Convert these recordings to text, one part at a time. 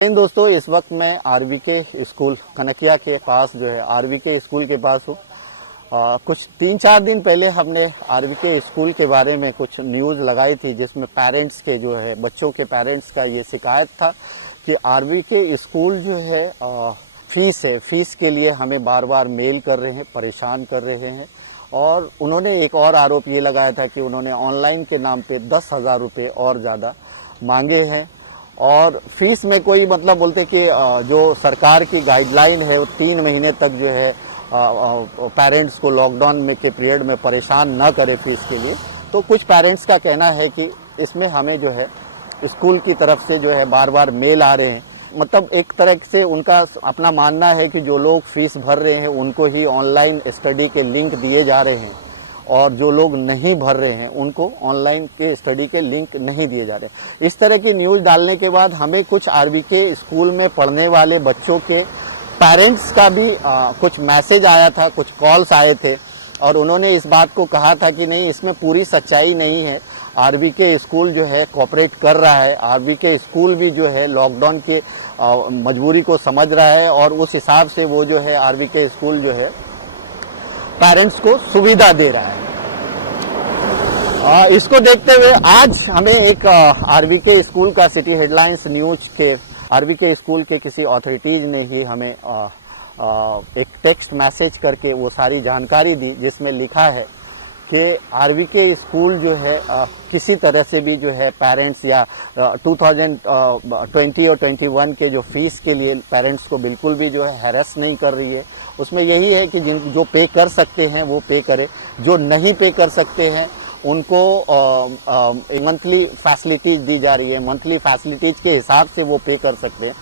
दोस्तों, इस वक्त मैं आरबीके स्कूल कनकिया के पास जो है आरबीके स्कूल के पास हूँ। कुछ 3-4 दिन पहले हमने आरबीके स्कूल के बारे में कुछ न्यूज़ लगाई थी, जिसमें पेरेंट्स के जो है बच्चों के पेरेंट्स का ये शिकायत था कि आरबीके स्कूल जो है फीस के लिए हमें बार बार मेल कर रहे हैं, परेशान कर रहे हैं। और उन्होंने एक और आरोप ये लगाया था कि उन्होंने ऑनलाइन के नाम पे 10,000 रुपये और ज़्यादा मांगे हैं। और फीस में कोई मतलब बोलते कि जो सरकार की गाइडलाइन है वो 3 महीने तक जो है पेरेंट्स को लॉकडाउन में के पीरियड में परेशान न करे फीस के लिए। तो कुछ पेरेंट्स का कहना है कि इसमें हमें जो है स्कूल की तरफ से जो है बार बार मेल आ रहे हैं। मतलब एक तरह से उनका अपना मानना है कि जो लोग फीस भर रहे हैं उनको ही ऑनलाइन स्टडी के लिंक दिए जा रहे हैं, और जो लोग नहीं भर रहे हैं उनको ऑनलाइन के स्टडी के लिंक नहीं दिए जा रहे। इस तरह की न्यूज़ डालने के बाद हमें कुछ आरबीके स्कूल में पढ़ने वाले बच्चों के पेरेंट्स का भी कुछ मैसेज आया था, कुछ कॉल्स आए थे, और उन्होंने इस बात को कहा था कि नहीं, इसमें पूरी सच्चाई नहीं है। आरबीके स्कूल जो है कोऑपरेट कर रहा है, आरबीके स्कूल भी जो है लॉकडाउन के मजबूरी को समझ रहा है, और उस हिसाब से वो जो है आरबीके स्कूल जो है पेरेंट्स को सुविधा दे रहा है। इसको देखते हुए आज हमें एक आरबीके स्कूल का सिटी हेडलाइंस न्यूज के आरबीके स्कूल के किसी अथॉरिटीज ने ही हमें एक टेक्स्ट मैसेज करके वो सारी जानकारी दी, जिसमें लिखा है कि आरबीके स्कूल जो है किसी तरह से भी जो है पेरेंट्स या 2020 और 21 के जो फीस के लिए पेरेंट्स को बिल्कुल भी जो है हैरेस नहीं कर रही है। उसमें यही है कि जो पे कर सकते हैं वो पे करें, जो नहीं पे कर सकते हैं उनको मंथली फैसिलिटीज दी जा रही है, मंथली फैसिलिटीज के हिसाब से वो पे कर सकते हैं।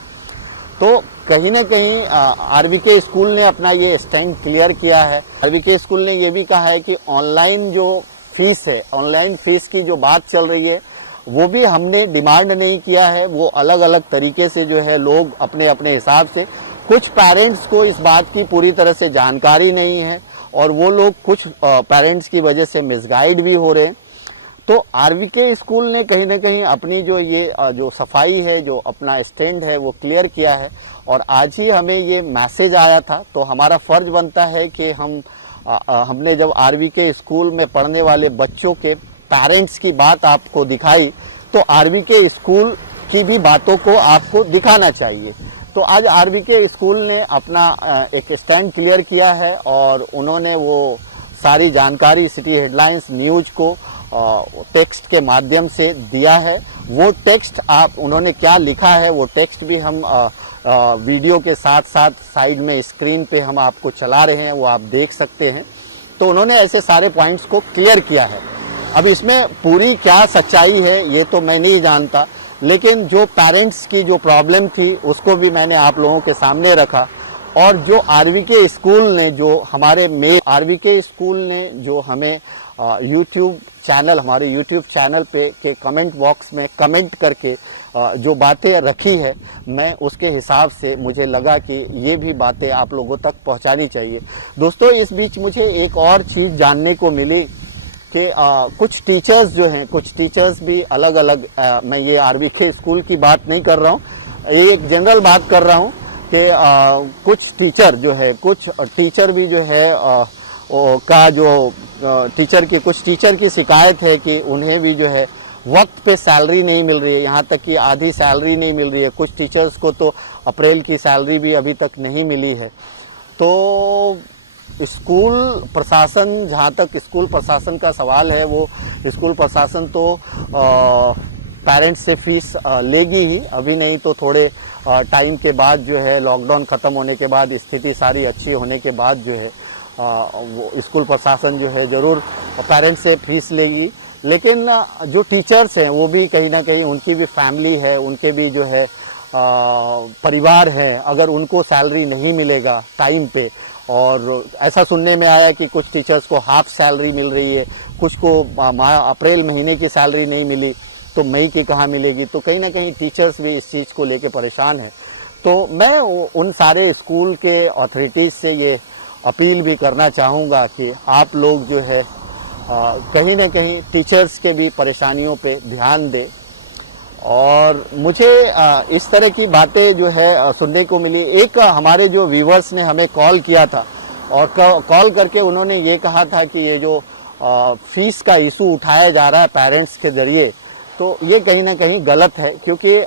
तो कहीं ना कहीं आरबीके स्कूल ने अपना ये स्टैंड क्लियर किया है। आरबीके स्कूल ने ये भी कहा है कि ऑनलाइन जो फीस है, ऑनलाइन फीस की जो बात चल रही है वो भी हमने डिमांड नहीं किया है। वो अलग अलग तरीके से जो है लोग अपने अपने हिसाब से, कुछ पेरेंट्स को इस बात की पूरी तरह से जानकारी नहीं है, और वो लोग कुछ पेरेंट्स की वजह से मिसगाइड भी हो रहे हैं। तो आरबीके स्कूल ने कहीं ना कहीं अपनी जो ये जो सफाई है, जो अपना स्टैंड है वो क्लियर किया है, और आज ही हमें ये मैसेज आया था। तो हमारा फर्ज बनता है कि हमने जब आरबीके स्कूल में पढ़ने वाले बच्चों के पेरेंट्स की बात आपको दिखाई, तो आरबीके स्कूल की भी बातों को आपको दिखाना चाहिए। तो आज आरबीके स्कूल ने अपना एक स्टैंड क्लियर किया है, और उन्होंने वो सारी जानकारी सिटी हेडलाइंस न्यूज को टेक्स्ट के माध्यम से दिया है। वो टेक्स्ट उन्होंने क्या लिखा है वो टेक्स्ट भी हम वीडियो के साथ साथ साइड में स्क्रीन पे हम आपको चला रहे हैं, वो आप देख सकते हैं। तो उन्होंने ऐसे सारे पॉइंट्स को क्लियर किया है। अब इसमें पूरी क्या सच्चाई है ये तो मैं नहीं जानता, लेकिन जो पेरेंट्स की जो प्रॉब्लम थी उसको भी मैंने आप लोगों के सामने रखा। और जो आरबीके स्कूल ने जो आरबीके स्कूल ने जो हमें यूट्यूब चैनल, हमारे यूट्यूब चैनल पे के कमेंट बॉक्स में कमेंट करके जो बातें रखी है, मैं उसके हिसाब से मुझे लगा कि ये भी बातें आप लोगों तक पहुंचानी चाहिए। दोस्तों, इस बीच मुझे एक और चीज़ जानने को मिली कि कुछ टीचर्स जो हैं, कुछ टीचर्स भी अलग अलग, मैं ये आरबीके स्कूल की बात नहीं कर रहा हूँ, ये एक जनरल बात कर रहा हूँ कि कुछ टीचर जो है, कुछ टीचर भी जो है कुछ टीचर की शिकायत है कि उन्हें भी जो है वक्त पे सैलरी नहीं मिल रही है, यहाँ तक कि आधी सैलरी नहीं मिल रही है। कुछ टीचर्स को तो अप्रैल की सैलरी भी अभी तक नहीं मिली है। तो स्कूल प्रशासन, जहाँ तक स्कूल प्रशासन का सवाल है, वो स्कूल प्रशासन तो पेरेंट्स से फीस लेगी ही, अभी नहीं तो थोड़े टाइम के बाद जो है, लॉकडाउन ख़त्म होने के बाद, स्थिति सारी अच्छी होने के बाद जो है वो स्कूल प्रशासन जो है ज़रूर पेरेंट्स से फीस लेगी। लेकिन जो टीचर्स हैं वो भी कहीं ना कहीं, उनकी भी फैमिली है, उनके भी जो है परिवार है। अगर उनको सैलरी नहीं मिलेगा टाइम पे, और ऐसा सुनने में आया कि कुछ टीचर्स को हाफ सैलरी मिल रही है, कुछ को अप्रैल महीने की सैलरी नहीं मिली, तो मई की कहाँ मिलेगी। तो कहीं ना कहीं टीचर्स भी इस चीज़ को लेके परेशान हैं। तो मैं उन सारे स्कूल के अथॉरिटीज़ से ये अपील भी करना चाहूँगा कि आप लोग जो है कहीं ना कहीं टीचर्स के भी परेशानियों पे ध्यान दें। और मुझे इस तरह की बातें जो है सुनने को मिली। एक हमारे जो व्यूवर्स ने हमें कॉल किया था और कॉल करके उन्होंने ये कहा था कि ये जो फीस का इशू उठाया जा रहा है पेरेंट्स के जरिए, तो ये कहीं ना कहीं गलत है, क्योंकि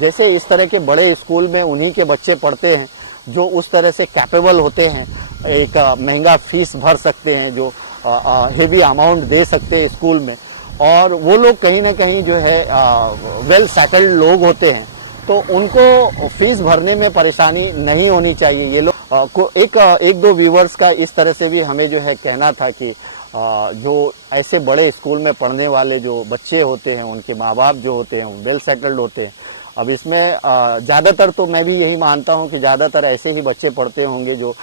जैसे इस तरह के बड़े स्कूल में उन्हीं के बच्चे पढ़ते हैं जो उस तरह से कैपेबल होते हैं, एक महंगा फीस भर सकते हैं, जो हेवी अमाउंट दे सकते हैं स्कूल में, और वो लोग कहीं ना कहीं जो है वेल सेटल्ड लोग होते हैं, तो उनको फीस भरने में परेशानी नहीं होनी चाहिए। ये लोग एक दो व्यूवर्स का इस तरह से भी हमें जो है कहना था कि जो ऐसे बड़े स्कूल में पढ़ने वाले जो बच्चे होते हैं, उनके माँ बाप जो होते हैं वेल सेटल्ड होते हैं। अब इसमें ज़्यादातर तो मैं भी यही मानता हूँ कि ज़्यादातर ऐसे ही बच्चे पढ़ते होंगे जो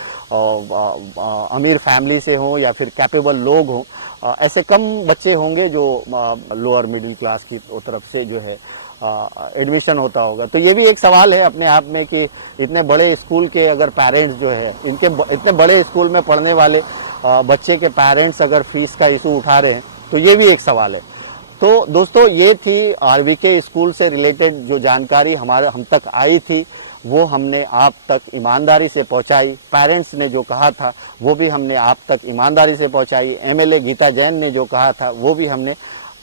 अमीर फैमिली से हों या फिर कैपेबल लोग हों। ऐसे कम बच्चे होंगे जो लोअर मिडिल क्लास की तरफ से जो है एडमिशन होता होगा। तो ये भी एक सवाल है अपने आप में कि इतने बड़े स्कूल के अगर पेरेंट्स जो है, इनके इतने बड़े स्कूल में पढ़ने वाले बच्चे के पेरेंट्स अगर फीस का इशू उठा रहे हैं, तो ये भी एक सवाल है। तो दोस्तों, ये थी आरवीके स्कूल से रिलेटेड जो जानकारी हम तक आई थी, वो हमने आप तक ईमानदारी से पहुंचाई। पेरेंट्स ने जो कहा था वो भी हमने आप तक ईमानदारी से पहुंचाई। एमएलए गीता जैन ने जो कहा था वो भी हमने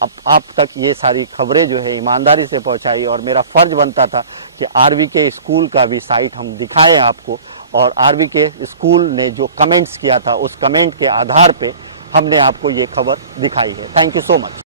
आप तक ये सारी खबरें जो है ईमानदारी से पहुंचाई, और मेरा फर्ज बनता था कि आरवीके स्कूल का भी साइट हम दिखाएं आपको, और आरवीके स्कूल ने जो कमेंट्स किया था उस कमेंट के आधार पे हमने आपको ये खबर दिखाई है। Thank you so much.